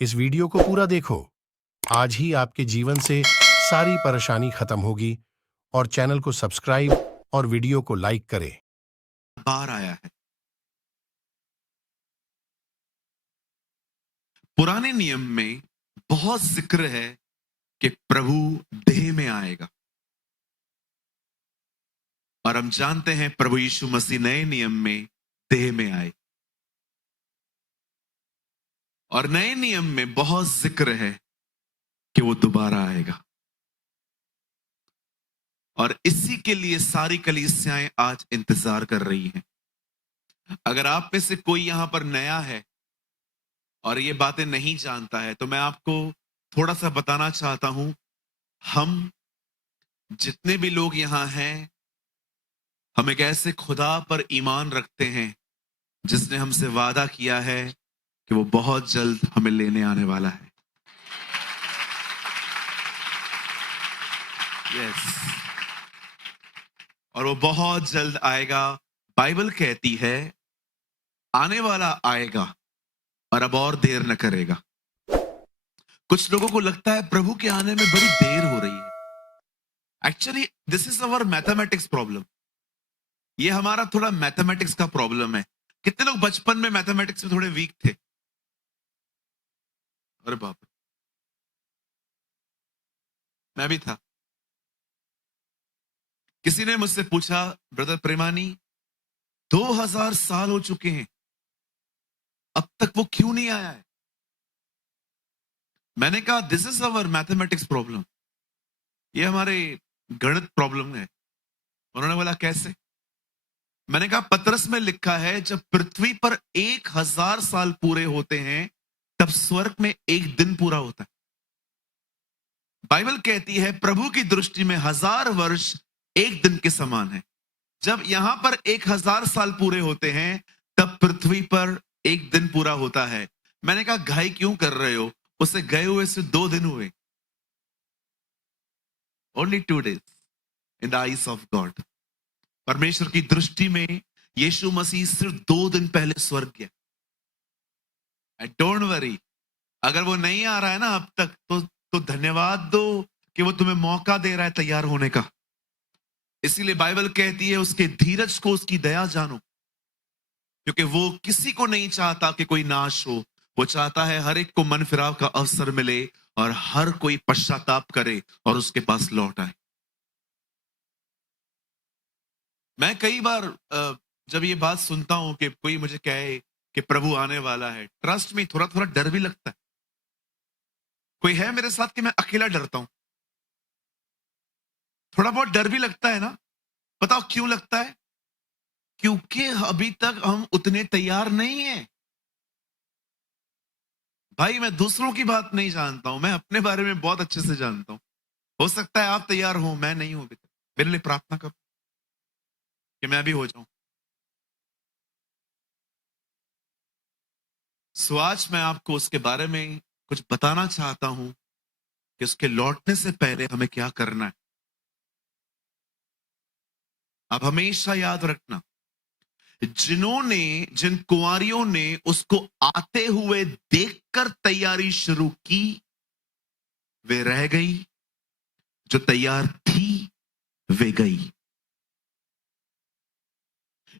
इस वीडियो को पूरा देखो। आज ही आपके जीवन से सारी परेशानी खत्म होगी। और चैनल को सब्सक्राइब और वीडियो को लाइक करें। बार आया है। पुराने नियम में बहुत जिक्र है कि प्रभु देह में आएगा, और हम जानते हैं प्रभु यीशु मसीह नए नियम में देह में आए। और नए नियम में बहुत जिक्र है कि वो दोबारा आएगा। और इसी के लिए सारी कलीसियाएं आज इंतजार कर रही हैं। अगर आप में से कोई यहां पर नया है और ये बातें नहीं जानता है, तो मैं आपको थोड़ा सा बताना चाहता हूं। हम जितने भी लोग यहां हैं, हम एक ऐसे खुदा पर ईमान रखते हैं जिसने हमसे वादा किया है कि वो बहुत जल्द हमें लेने आने वाला है। यस। और वो बहुत जल्द आएगा। बाइबल कहती है आने वाला आएगा और अब और देर न करेगा। कुछ लोगों को लगता है प्रभु के आने में बड़ी देर हो रही है। Actually this is our mathematics problem. ये हमारा थोड़ा मैथमेटिक्स का प्रॉब्लम है। कितने लोग बचपन में मैथमेटिक्स में थोड़े वीक थे? अरे बाप रे, मैं भी था। किसी ने मुझसे पूछा, ब्रदर प्रेमानी 2000 साल हो चुके हैं, अब तक वो क्यों नहीं आया है? मैंने कहा this is our mathematics problem. ये हमारे गणित प्रॉब्लम है। उन्होंने बोला कैसे? मैंने कहा पतरस में लिखा है जब पृथ्वी पर 1000 साल पूरे होते हैं तब स्वर्ग में एक दिन पूरा होता है। बाइबल कहती है प्रभु की दृष्टि में 1000 वर्ष एक दिन के समान है। जब यहां पर 1000 साल पूरे होते हैं तब पृथ्वी पर एक दिन पूरा होता है। मैंने कहा घाई क्यों कर रहे हो? उसे गए हुए से 2 दिन हुए। Only 2 days in the eyes of God. परमेश्वर की दृष्टि में यीशु मसीह सिर्फ 2 दिन पहले स्वर्ग गया। एंड डोंट वरी, अगर वो नहीं आ रहा है ना अब तक, तो धन्यवाद दो कि वो तुम्हें मौका दे रहा है तैयार होने का। इसीलिए बाइबल कहती है उसके धीरज को, उसकी दया जानो, क्योंकि वो किसी को नहीं चाहता कि कोई नाश हो। वो चाहता है हर एक को मन फिराव का अवसर मिले और हर कोई पश्चाताप करे और उसके पास लौट आए। मैं कई बार जब ये बात सुनता हूं कि कोई मुझे कहे कि प्रभु आने वाला है, ट्रस्ट में थोड़ा थोड़ा डर भी लगता है। कोई है मेरे साथ कि मैं अकेला डरता हूं? थोड़ा बहुत डर भी लगता है ना। बताओ क्यों लगता है? क्योंकि अभी तक हम उतने तैयार नहीं हैं। भाई मैं दूसरों की बात नहीं जानता हूं, मैं अपने बारे में बहुत अच्छे से जानता हूं। हो सकता है आप तैयार हो, मैं नहीं हूं अभी तक। मेरे लिए प्रार्थना करो कि मैं भी हो जाऊं। सो आज मैं आपको उसके बारे में कुछ बताना चाहता हूं कि उसके लौटने से पहले हमें क्या करना है। अब हमेशा याद रखना, जिन कुंवारियों ने उसको आते हुए देखकर तैयारी शुरू की, वे रह गई। जो तैयार थी वे गई।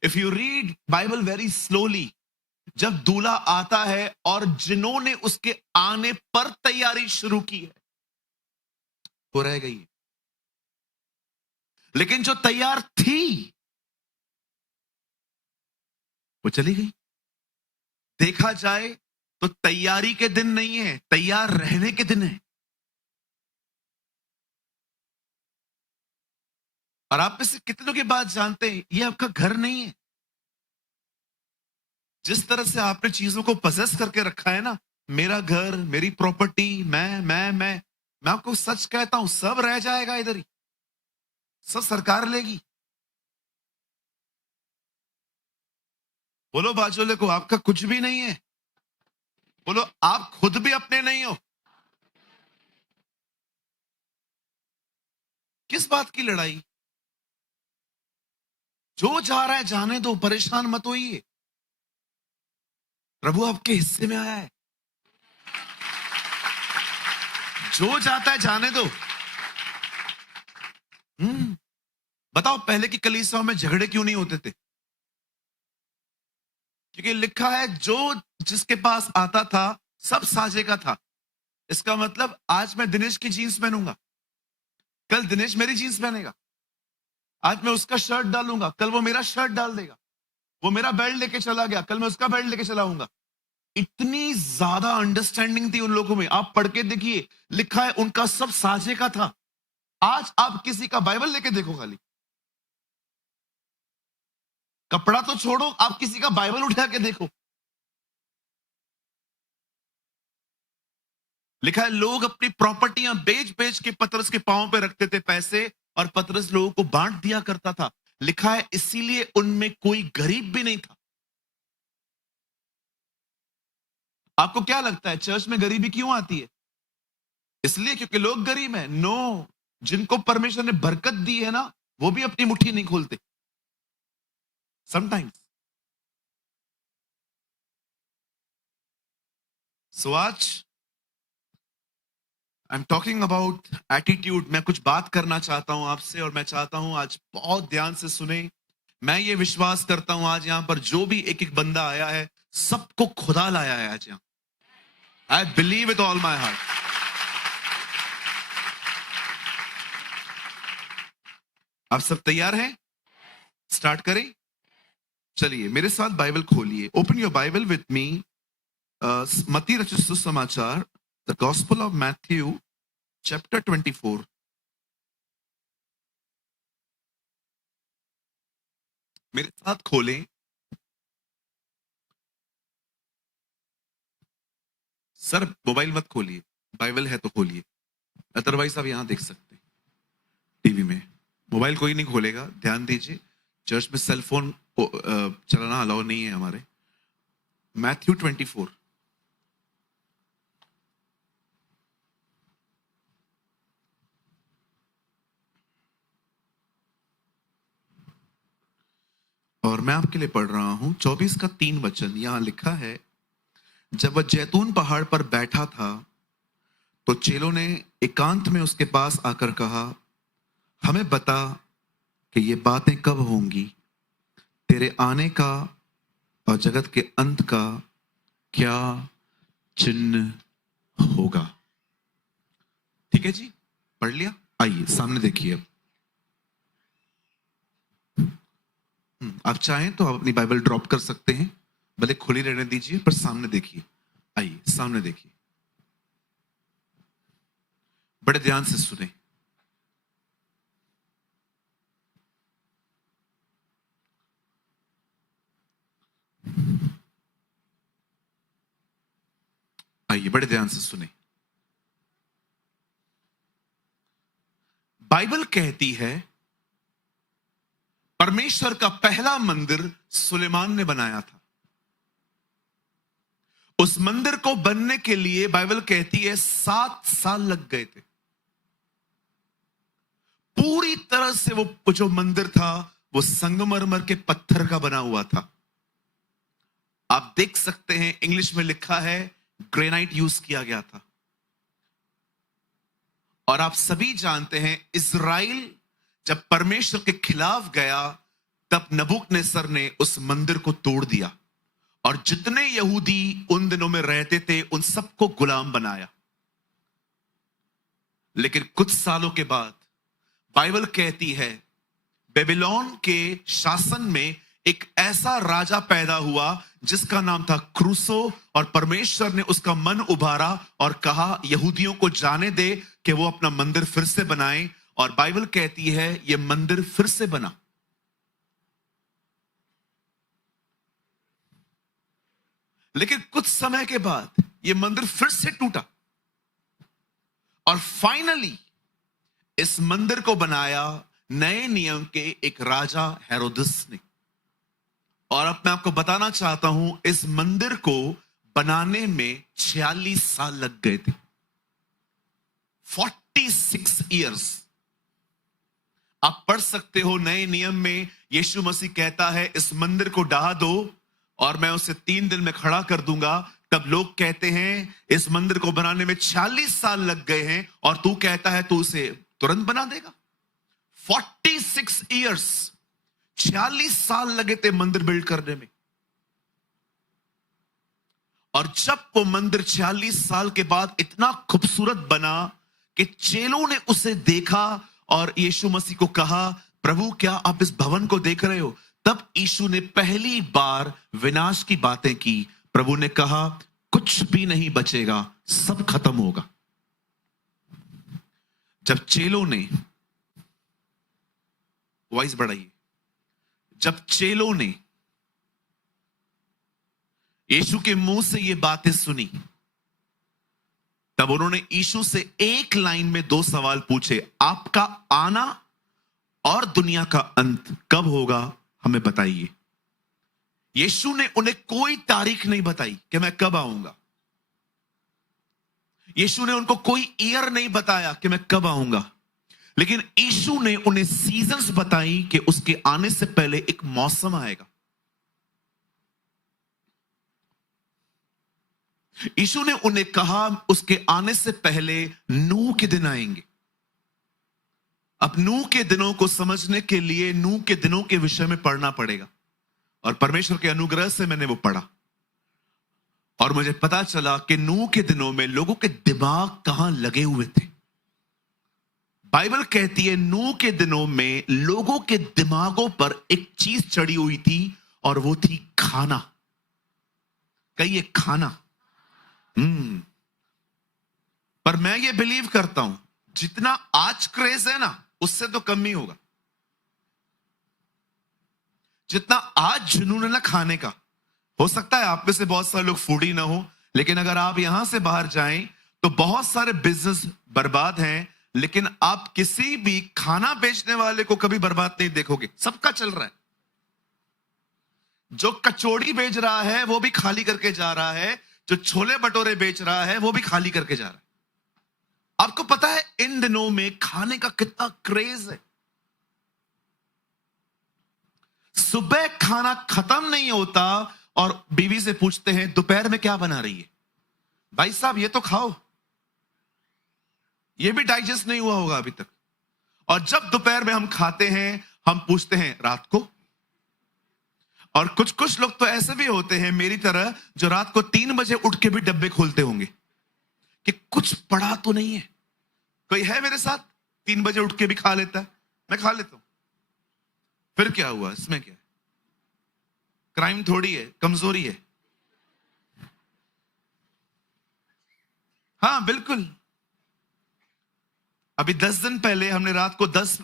If you read Bible very slowly, जब दूल्हा आता है और जिन्होंने उसके आने पर तैयारी शुरू की है वो रह गई, लेकिन जो तैयार थी वो चली गई। देखा जाए तो तैयारी के दिन नहीं है, तैयार रहने के दिन है। और आप में से कितनों की बात जानते हैं ये आपका घर नहीं है। जिस तरह से आपने चीजों को पजेस करके रखा है ना, मेरा घर, मेरी प्रॉपर्टी, मैं आपको सच कहता हूं सब रह जाएगा इधर ही। सब सरकार लेगी। बोलो बाजूले को आपका कुछ भी नहीं है। बोलो आप खुद भी अपने नहीं हो। किस बात की लड़ाई? जो जा रहा है जाने दो, परेशान मत होइए। प्रभु आपके हिस्से में आया है। जो जाता है जाने दो। बताओ पहले की कलीसियाओं में झगड़े क्यों नहीं होते थे? क्योंकि लिखा है जो जिसके पास आता था सब साझे का था। इसका मतलब आज मैं दिनेश की जीन्स पहनूंगा, कल दिनेश मेरी जीन्स पहनेगा। आज मैं उसका शर्ट डालूंगा, कल वो मेरा शर्ट डाल देगा। वो मेरा बेल्ट लेके चला गया, कल मैं उसका बेल्ट लेके चला आऊंगा। इतनी ज्यादा अंडरस्टैंडिंग थी उन लोगों में। आप पढ़ के देखिए, लिखा है उनका सब साझे का था। आज आप किसी का बाइबल लेके देखो, खाली कपड़ा तो छोड़ो, आप किसी का बाइबल उठा के देखो। लिखा है लोग अपनी प्रॉपर्टियां बेच बेच के पतरस के पांव पे रखते थे पैसे, और पतरस लोगों को बांट दिया करता था। लिखा है इसीलिए उनमें कोई गरीब भी नहीं था। आपको क्या लगता है चर्च में गरीबी क्यों आती है? इसलिए क्योंकि लोग गरीब हैं? नो, जिनको परमेश्वर ने बरकत दी है ना, वो भी अपनी मुट्ठी नहीं खोलते समटाइम्स। सो आज I am talking about attitude. मैं कुछ बात करना चाहता हूं आपसे, और मैं चाहता हूं आज बहुत ध्यान से सुने। मैं ये विश्वास करता हूं आज यहां पर जो भी एक एक बंदा आया है, सबको खुदा लाया है आज यहां। I believe with all my heart. आप सब तैयार हैं? स्टार्ट करें? चलिए मेरे साथ बाइबल खोलिए। Open your Bible with me. मत्ती रचित सुसमाचार, the gospel of Matthew, chapter 24। मेरे साथ खोलें। सर मोबाइल मत खोलिए, बाइबल है तो खोलिए, अदरवाइज आप यहां देख सकते हैं टीवी में। मोबाइल कोई नहीं खोलेगा, ध्यान दीजिए। चर्च में सेल फोन चलाना अलाउ नहीं है हमारे। मैथ्यू 24। और मैं आपके लिए पढ़ रहा हूं 24 का 3 वचन। यहां लिखा है, जब वह जैतून पहाड़ पर बैठा था तो चेलों ने एकांत में उसके पास आकर कहा, हमें बता कि ये बातें कब होंगी, तेरे आने का और जगत के अंत का क्या चिन्ह होगा। ठीक है जी, पढ़ लिया? आइए सामने देखिए। अब आप चाहें तो आप अपनी बाइबल ड्रॉप कर सकते हैं, भले खुली रहने दीजिए, पर सामने देखिए। आइए सामने देखिए, बड़े ध्यान से सुने। आइए बड़े ध्यान से सुने। बाइबल कहती है परमेश्वर का पहला मंदिर सुलेमान ने बनाया था। उस मंदिर को बनने के लिए बाइबल कहती है 7 साल लग गए थे। पूरी तरह से वो जो मंदिर था वो संगमरमर के पत्थर का बना हुआ था। आप देख सकते हैं इंग्लिश में लिखा है ग्रेनाइट यूज किया गया था। और आप सभी जानते हैं इज़राइल जब परमेश्वर के खिलाफ गया, तब नबूकदनेस्सर ने उस मंदिर को तोड़ दिया, और जितने यहूदी उन दिनों में रहते थे उन सबको गुलाम बनाया। लेकिन कुछ सालों के बाद बाइबल कहती है बेबीलोन के शासन में एक ऐसा राजा पैदा हुआ जिसका नाम था क्रूसो, और परमेश्वर ने उसका मन उभारा और कहा यहूदियों को जाने दे कि वो अपना मंदिर फिर से बनाएं। और बाइबल कहती है ये मंदिर फिर से बना। लेकिन कुछ समय के बाद ये मंदिर फिर से टूटा, और फाइनली इस मंदिर को बनाया नए नियम के एक राजा हेरोदस ने। और अब मैं आपको बताना चाहता हूं इस मंदिर को बनाने में 46 साल लग गए थे। 46 इयर्स। आप पढ़ सकते हो नए नियम में यीशु मसीह कहता है इस मंदिर को ढा दो और मैं उसे 3 दिन में खड़ा कर दूंगा। तब लोग कहते हैं इस मंदिर को बनाने में 46 साल लग गए हैं और तू कहता है तू उसे तुरंत बना देगा। 46 इयर्स, 46 साल लगे थे मंदिर बिल्ड करने में। और जब वो मंदिर 46 साल के बाद इतना खूबसूरत बना कि चेलों ने उसे देखा और यीशु मसीह को कहा, प्रभु क्या आप इस भवन को देख रहे हो? तब यीशु ने पहली बार विनाश की बातें की। प्रभु ने कहा कुछ भी नहीं बचेगा, सब खत्म होगा। जब चेलों ने, वॉइस बढ़ाइए, जब चेलों ने यीशु के मुंह से ये बातें सुनी, तब उन्होंने यीशु से एक लाइन में 2 सवाल पूछे, आपका आना और दुनिया का अंत कब होगा, हमें बताइए। यीशु ने उन्हें कोई तारीख नहीं बताई कि मैं कब आऊंगा। यीशु ने उनको कोई ईयर नहीं बताया कि मैं कब आऊंगा, लेकिन यीशु ने उन्हें सीजन्स बताई कि उसके आने से पहले एक मौसम आएगा। यीशु ने उन्हें कहा उसके आने से पहले नूह के दिन आएंगे। अब नूह के दिनों को समझने के लिए नूह के दिनों के विषय में पढ़ना पड़ेगा, और परमेश्वर के अनुग्रह से मैंने वो पढ़ा और मुझे पता चला कि नूह के दिनों में लोगों के दिमाग कहां लगे हुए थे। बाइबल कहती है नूह के दिनों में लोगों के दिमागों पर एक चीज चढ़ी हुई थी और वो थी खाना। कहिए खाना। पर मैं ये बिलीव करता हूं जितना आज क्रेज है ना उससे तो कम ही होगा। जितना आज जुनून है ना खाने का, हो सकता है आप में से बहुत सारे लोग फूडी ना हो, लेकिन अगर आप यहां से बाहर जाएं तो बहुत सारे बिजनेस बर्बाद हैं, लेकिन आप किसी भी खाना बेचने वाले को कभी बर्बाद नहीं देखोगे। सबका चल रहा है। जो कचौड़ी बेच रहा है वो भी खाली करके जा रहा है, जो छोले भटूरे बेच रहा है वो भी खाली करके जा रहा है। आपको पता है इन दिनों में खाने का कितना क्रेज है। सुबह खाना खत्म नहीं होता और बीवी से पूछते हैं दोपहर में क्या बना रही है? भाई साहब ये तो खाओ, ये भी डाइजेस्ट नहीं हुआ होगा अभी तक। और जब दोपहर में हम खाते हैं हम पूछते हैं रात को। और कुछ कुछ लोग तो ऐसे भी होते हैं मेरी तरह जो रात को 3 बजे उठ के भी डब्बे खोलते होंगे कि कुछ पड़ा तो नहीं है। कोई है मेरे साथ 3 बजे उठ के भी खा लेता है? मैं खा लेता हूं। फिर क्या हुआ? इसमें क्या है? क्राइम थोड़ी है, कमजोरी है। हाँ बिल्कुल। अभी 10 दिन पहले हमने रात को 10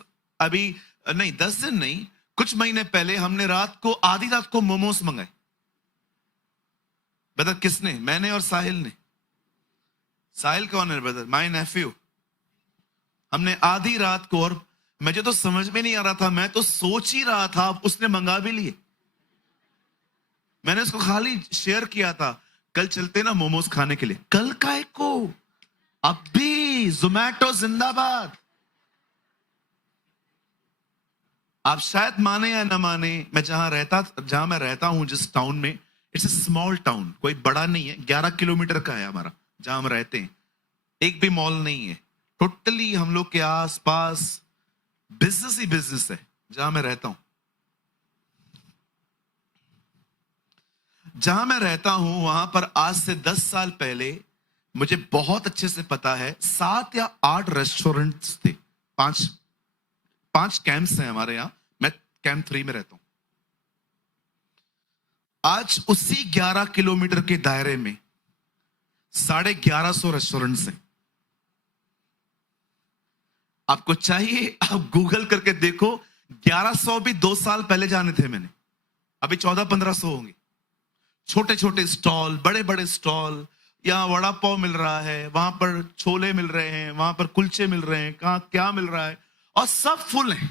दिन नहीं, कुछ महीने पहले हमने रात को आधी रात को मोमोस मंगाए। ब्रदर किसने? मैंने और साहिल ने। साहिल कौन है ब्रदर? माय नेफ्यू। हमने आधी रात को, और मुझे तो समझ में नहीं आ रहा था, मैं तो सोच ही रहा था उसने मंगा भी लिए। मैंने उसको खाली शेयर किया था कल चलते ना मोमोस खाने के लिए। कल का एक को अभी जोमैटो जिंदाबाद। आप शायद माने या ना माने, जहां मैं रहता हूं जिस टाउन में, इट्स अ स्मॉल टाउन, कोई बड़ा नहीं है, 11 किलोमीटर का है हमारा जहां हम रहते हैं। एक भी मॉल नहीं है, टोटली हम लोग के आसपास बिजनेस ही बिजनेस है जहां मैं रहता हूं। जहां मैं रहता हूं वहां पर आज से 10 साल पहले मुझे बहुत अच्छे से पता है 7 या 8 रेस्टोरेंट्स थे। 5 कैंप्स हैं हमारे यहां। मैं कैंप 3 में रहता हूं। आज उसी 11 किलोमीटर के दायरे में 1150 रेस्टोरेंट्स हैं। आपको चाहिए आप गूगल करके देखो, 1100 भी 2 साल पहले जाने थे मैंने, अभी 1400-1500 होंगे। छोटे छोटे स्टॉल, बड़े बड़े स्टॉल। यहां वड़ा पाव मिल रहा है, वहां पर छोले मिल रहे हैं, वहां पर कुलचे मिल रहे हैं, कहां क्या मिल रहा है, और सब फुल हैं।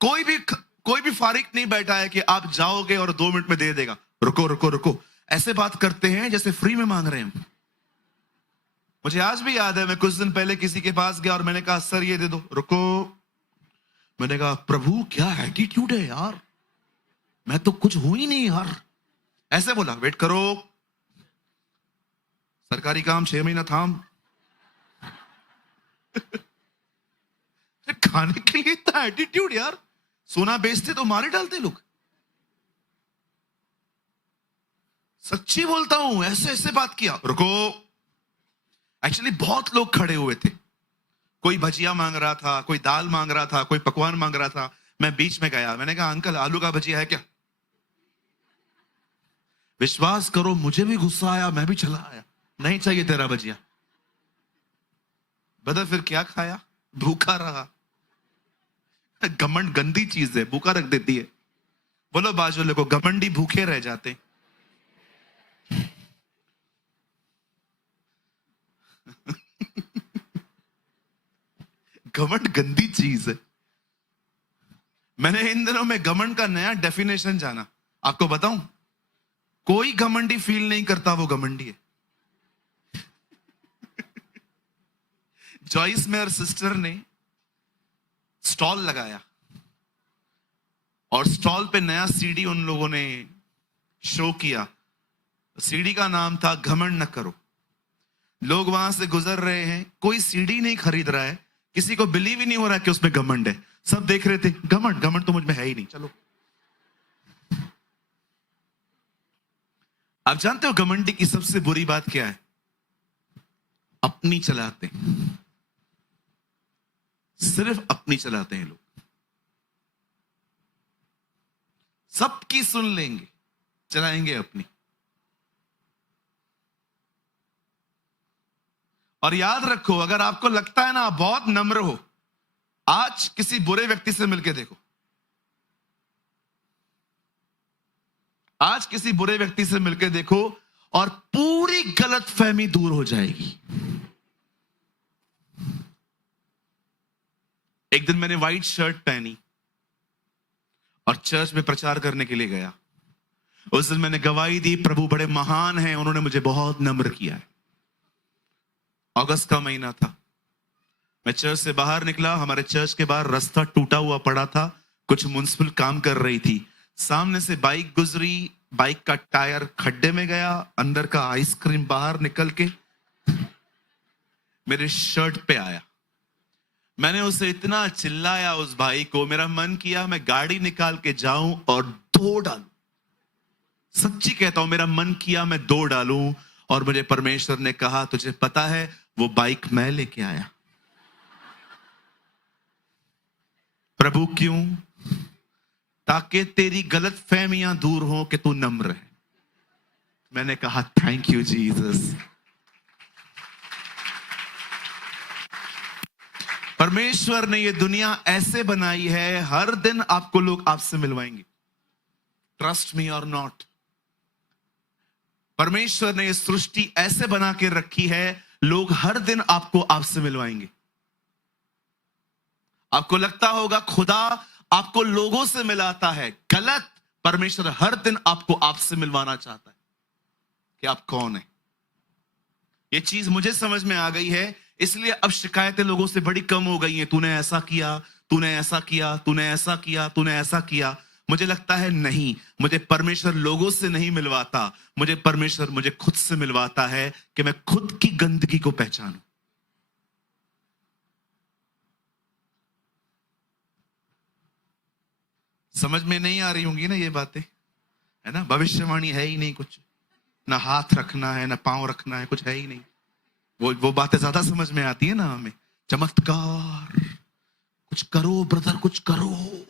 कोई भी फारिग नहीं बैठा है कि आप जाओगे और 2 मिनट में दे देगा। रुको रुको रुको, ऐसे बात करते हैं जैसे फ्री में मांग रहे हैं। मुझे आज भी याद है, मैं कुछ दिन पहले किसी के पास गया और मैंने कहा सर ये दे दो। रुको, मैंने कहा प्रभु क्या एटीट्यूड है यार, मैं तो कुछ हूं ही नहीं यार। ऐसे बोला वेट करो, सरकारी काम 6 महीना थाम। खाने के लिए इतना एटीट्यूड यार। सोना बेचते तो मारे डालते लोग। सच्ची बोलता हूं, ऐसे ऐसे बात किया। रुको, एक्चुअली बहुत लोग खड़े हुए थे। कोई भजिया मांग रहा था, कोई दाल मांग रहा था, कोई पकवान मांग रहा था। मैं बीच में गया, मैंने कहा अंकल आलू का भजिया है क्या? विश्वास करो मुझे भी गुस्सा आया, मैं भी चला आया। नहीं चाहिए तेरा भजिया। बता फिर क्या खाया? भूखा रहा। घमंड गंदी चीज है, भूखा रख देती है। बोलो बाजू वाले को, घमंडी भूखे रह जाते। घमंड गंदी चीज है। मैंने इन दिनों में घमंड का नया डेफिनेशन जाना। आपको बताऊं, कोई घमंडी फील नहीं करता वो घमंडी है। जॉइस मेयर सिस्टर ने स्टॉल लगाया और स्टॉल पे नया सीडी उन लोगों ने शो किया। सीडी का नाम था घमंड न करो। लोग वहां से गुजर रहे हैं, कोई सीडी नहीं खरीद रहा है, किसी को बिलीव ही नहीं हो रहा कि उसमें घमंड है। सब देख रहे थे, घमंड घमंड तो मुझ में है ही नहीं, चलो। आप जानते हो घमंडी की सबसे बुरी बात क्या है? अपनी चलाते हैं, सिर्फ अपनी चलाते हैं लोग। सबकी सुन लेंगे, चलाएंगे अपनी। और याद रखो, अगर आपको लगता है ना आप बहुत नम्र हो, आज किसी बुरे व्यक्ति से मिलके देखो। आज किसी बुरे व्यक्ति से मिलके देखो और पूरी गलतफहमी दूर हो जाएगी। एक दिन मैंने व्हाइट शर्ट पहनी और चर्च में प्रचार करने के लिए गया। उस दिन मैंने गवाही दी, प्रभु बड़े महान हैं, उन्होंने मुझे बहुत नम्र किया है। अगस्त का महीना था। मैं चर्च से बाहर निकला, हमारे चर्च के बाहर रास्ता टूटा हुआ पड़ा था, कुछ म्युनिसिपल काम कर रही थी। सामने से बाइक गुजरी, बाइक का टायर खड्डे में गया, अंदर का आइसक्रीम बाहर निकल के मेरे शर्ट पे आया। मैंने उसे इतना चिल्लाया, उस भाई को, मेरा मन किया मैं गाड़ी निकाल के जाऊं और दो डालूं। सच्ची कहता हूं, मेरा मन किया मैं दो डालूं। और मुझे परमेश्वर ने कहा, तुझे पता है वो बाइक मैं लेके आया। प्रभु क्यों? ताकि तेरी गलत फहमियां दूर हो कि तू नम्र है। मैंने कहा थैंक यू जीसस। परमेश्वर ने ये दुनिया ऐसे बनाई है, हर दिन आपको लोग आपसे मिलवाएंगे। ट्रस्ट मी और नॉट। परमेश्वर ने ये सृष्टि ऐसे बना के रखी है, लोग हर दिन आपको आपसे मिलवाएंगे। आपको लगता होगा खुदा आपको लोगों से मिलाता है, गलत। परमेश्वर हर दिन आपको आपसे मिलवाना चाहता है कि आप कौन है। ये चीज मुझे समझ में आ गई है, इसलिए अब शिकायतें लोगों से बड़ी कम हो गई हैं। तूने ऐसा किया, तूने ऐसा किया, तूने ऐसा किया, तूने ऐसा किया। मुझे लगता है नहीं, मुझे परमेश्वर लोगों से नहीं मिलवाता, मुझे परमेश्वर मुझे खुद से मिलवाता है कि मैं खुद की गंदगी को पहचानूं। समझ में नहीं आ रही होंगी ना ये बातें, है ना? भविष्यवाणी है ही नहीं कुछ, ना हाथ रखना है, ना पांव रखना है, कुछ है ही नहीं। वो बातें ज्यादा समझ में आती है ना हमें। चमत्कार, कुछ करो ब्रदर, कुछ करो।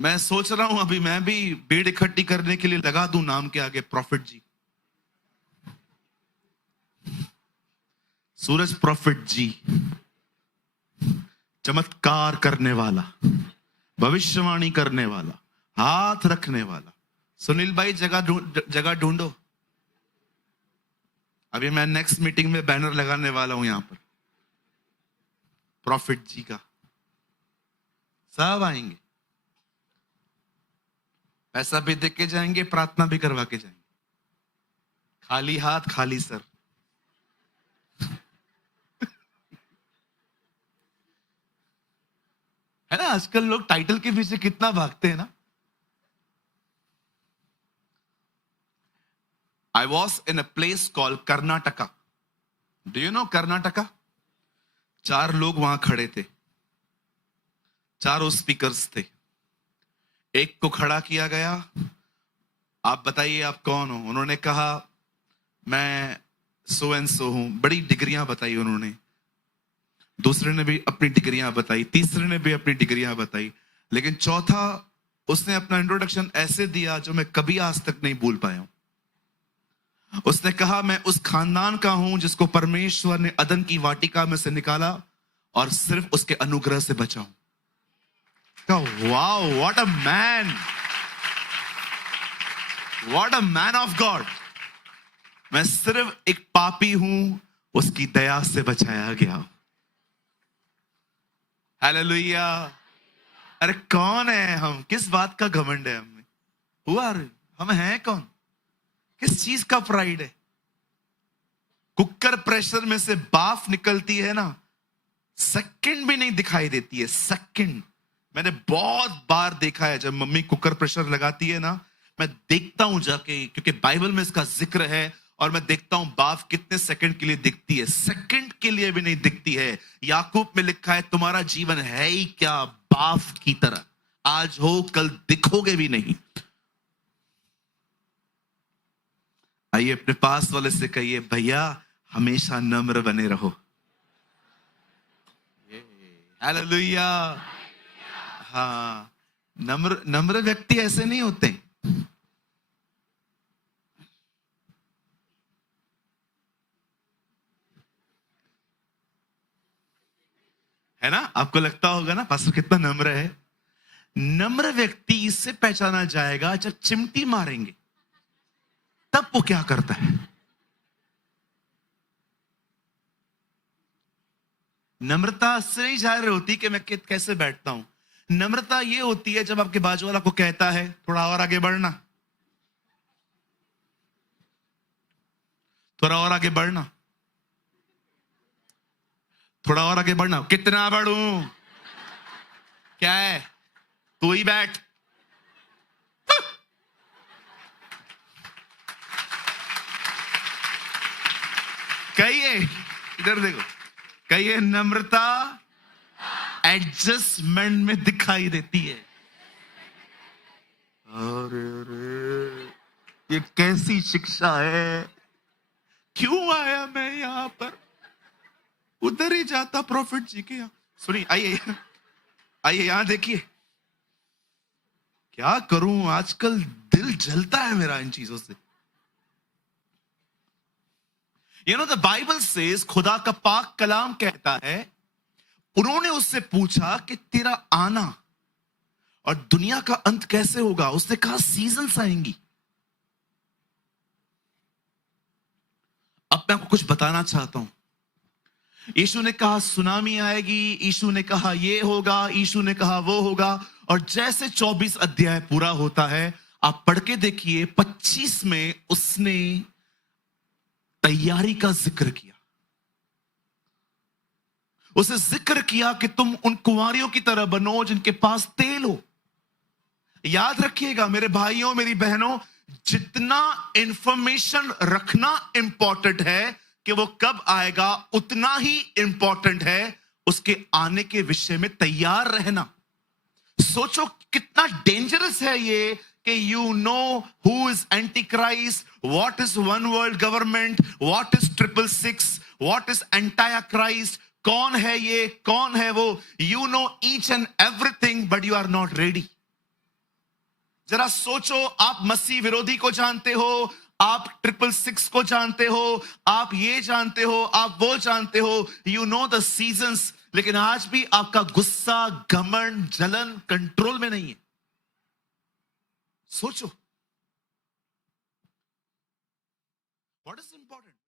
मैं सोच रहा हूं अभी मैं भी भीड़ इकट्ठी करने के लिए लगा दूं नाम के आगे प्रॉफिट जी, सूरज प्रॉफिट जी। चमत्कार करने वाला, भविष्यवाणी करने वाला, हाथ रखने वाला। सुनील भाई जगह ढूंढो। अभी मैं नेक्स्ट मीटिंग में बैनर लगाने वाला हूं यहां पर, प्रॉफिट जी का। सब आएंगे, पैसा भी दे के जाएंगे, प्रार्थना भी करवा के जाएंगे। खाली हाथ खाली सर। है ना? आजकल लोग टाइटल के पीछे कितना भागते हैं ना। I was in a place called Karnataka. Do you know Karnataka? 4 लोग वहां खड़े थे, चारों स्पीकर्स थे। एक को खड़ा किया गया, आप बताइए आप कौन हो? उन्होंने कहा मैं सो एंड सो हूं। बड़ी डिग्रियां बताई उन्होंने। दूसरे ने भी अपनी डिग्रियां बताई, तीसरे ने भी अपनी डिग्रियां बताई, लेकिन चौथा उसने अपना इंट्रोडक्शन ऐसे दिया जो मैं कभी आज तक नहीं भूल पाया हूं। उसने कहा मैं उस खानदान का हूं जिसको परमेश्वर ने अदन की वाटिका में से निकाला और सिर्फ उसके अनुग्रह से बचा हूं। Wow, what a man, what a man of God. मैं सिर्फ एक पापी हूं, उसकी दया से बचाया गया। हालेलुया। अरे कौन है हम? किस बात का घमंड है हमें? हुआ, हम हैं कौन? किस चीज का प्राइड है? कुकर प्रेशर में से बाफ निकलती है ना, सेकंड भी नहीं दिखाई देती है। सेकंड मैंने बहुत बार देखा है, जब मम्मी कुकर प्रेशर लगाती है ना, मैं देखता हूं जाके, क्योंकि बाइबल में इसका जिक्र है, और मैं देखता हूं बाफ कितने सेकंड के लिए दिखती है। सेकंड के लिए भी नहीं दिखती है। याकूब में लिखा है तुम्हारा जीवन है ही क्या बाफ की तरह, आज हो कल दिखोगे भी नहीं। आइए अपने पास वाले से कहिए भैया हमेशा नम्र बने रहो। हालेलुया। हाँ, नम्र व्यक्ति ऐसे नहीं होते। है ना? आपको लगता होगा ना पास्टर कितना नम्र है। नम्र व्यक्ति इससे पहचाना जाएगा जब चिमटी मारेंगे तब वो क्या करता है। नम्रता से नहीं जाहिर होती कि मैं कैसे बैठता हूं। नम्रता ये होती है जब आपके बाजू वाला को कहता है थोड़ा और आगे बढ़ना, थोड़ा और आगे बढ़ना, थोड़ा और आगे बढ़ना। कितना बढ़ूं? क्या है? तू ही बैठ। कहिए, इधर देखो, कहिए नम्रता एडजस्टमेंट में दिखाई देती है। अरे ये कैसी शिक्षा है? क्यों आया मैं यहां पर? उधर ही जाता प्रॉफिट जी के यहां। सुनिए, आइए आइए यहां देखिए। क्या करूं, आजकल दिल जलता है मेरा इन चीजों से। You know, the Bible says, खुदा का पाक कलाम कहता है, उन्होंने उससे पूछा कि तेरा आना और दुनिया का अंत कैसे होगा? उसने कहा सीजन्स आएंगी। अब मैं आपको कुछ बताना चाहता हूं। यीशु ने कहा सुनामी आएगी, यीशु ने कहा ये होगा, यीशु ने कहा वो होगा, और जैसे 24 अध्याय पूरा होता है, आप पढ़ के देखिए 25 में उसने तैयारी का जिक्र किया। उसे जिक्र किया कि तुम उन कुंवारियों की तरह बनो जिनके पास तेल हो। याद रखिएगा मेरे भाइयों मेरी बहनों, जितना इंफॉर्मेशन रखना इंपॉर्टेंट है कि वो कब आएगा, उतना ही इंपॉर्टेंट है उसके आने के विषय में तैयार रहना। सोचो कितना डेंजरस है ये कि you know who is anti Christ, what is one world government, what is 666, what is entire Christ, कौन है ये, कौन है वो। You know each and everything but you are not ready. जरा सोचो, आप मसीह विरोधी को जानते हो, आप 666 को जानते हो, आप ये जानते हो, आप वो जानते हो, यू नो द सीजन्स, लेकिन आज भी आपका गुस्सा, घमंड, जलन कंट्रोल में नहीं है। सोचो, व्हाट इज इंपॉर्टेंट?